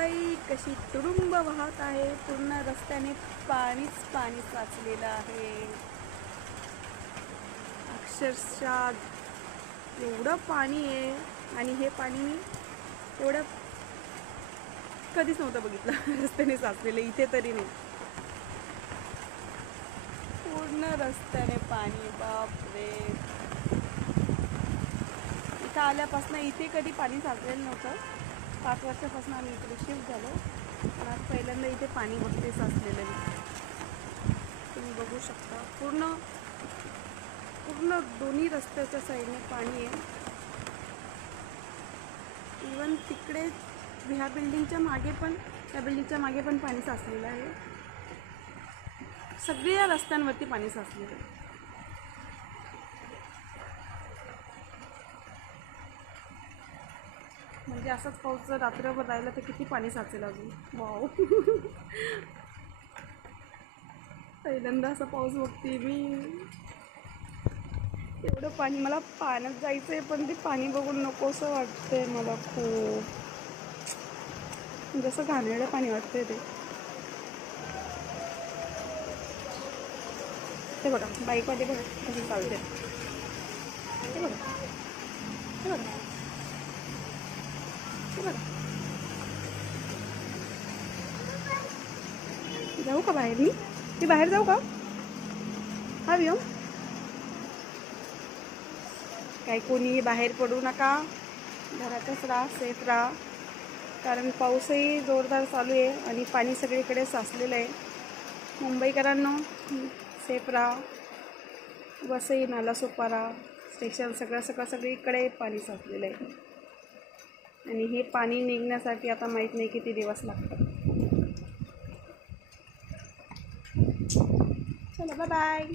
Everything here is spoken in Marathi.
मुंबई कशी तुडुंब वाहत आहे. पूर्ण रस्त्याने पाणीच पाणी साचलेलं आहे. अक्षरशः एवढं पाणी आहे. आणि हे पाणी मी एवढं कधीच नव्हतं बघितलं रस्त्याने साचलेलं. इथे तरी नाही, पूर्ण रस्त्याने पाणी. बापरे, इथं आल्यापासून इथे कधी पाणी साचलेलं नव्हतं. 5 वर्षापासून आम्ही इकडे शिफ्ट झालो. पण आज पहिल्यांदा इथे पाणी बघते साचलेलं मी. तुम्ही बघू शकता पूर्ण पूर्ण दोन्ही रस्त्याच्या साईडने पाणी आहे. इवन तिकडे ह्या बिल्डिंगच्या मागे पण, त्या बिल्डिंगच्या मागे पण पाणी साचलेलं आहे. सगळ्या रस्त्यांवरती पाणी साचलेलं आहे. म्हणजे असाच पाऊस जर रात्रभर राहिला तर किती पाणी साचेल अजून. वाव पहिल्यांदा असा पाऊस बघते मी. एवढं पाणी, मला पाण्यात जायचं आहे पण ते पाणी बघून नकोसं वाटतंय मला खूप. जसं घाणेरडं पाणी वाटतंय ते बघा. बाईकवाले बघा कशी चालते. ते बघा, ते बघा, ते बघा. जाऊ का बाहेर? मी बाहेर जाऊ का? हा येऊ. काही कोणी बाहेर पडू नका, घरातच राहा, सेफ राहा. कारण पाऊसही जोरदार चालू आहे आणि पाणी सगळीकडे साचलेलं आहे. मुंबईकरांनो, सेफ राहा. वसई, नालासोपारा, स्टेशन सगळीकडे पाणी साचलेलं आहे. आणि हे पाणी निघण्यासाठी आता माहीत नाही किती दिवस लागतात. चला, बाय बाय.